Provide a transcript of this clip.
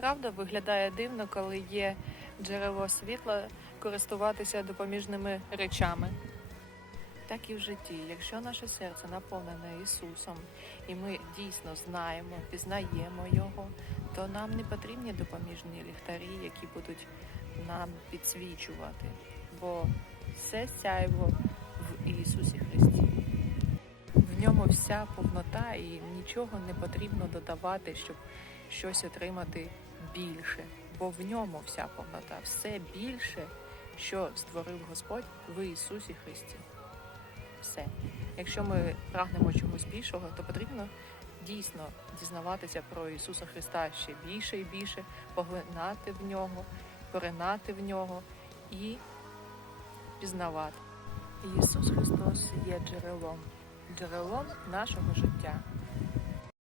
Правда, виглядає дивно, коли є джерело світла, користуватися допоміжними речами. Так і в житті, якщо наше серце наповнене Ісусом, і ми дійсно знаємо, пізнаємо Його, то нам не потрібні допоміжні ліхтарі, які будуть нам підсвічувати, бо все сяйво в Ісусі Христі. В ньому вся повнота і нічого не потрібно додавати, щоб щось отримати більше, бо в ньому вся повнота, все більше, що створив Господь в Ісусі Христі. Все. Якщо ми прагнемо чогось більшого, то потрібно дійсно дізнаватися про Ісуса Христа ще більше і більше, поглинати в нього, поринати в нього і пізнавати. Ісус Христос є джерелом, джерелом нашого життя.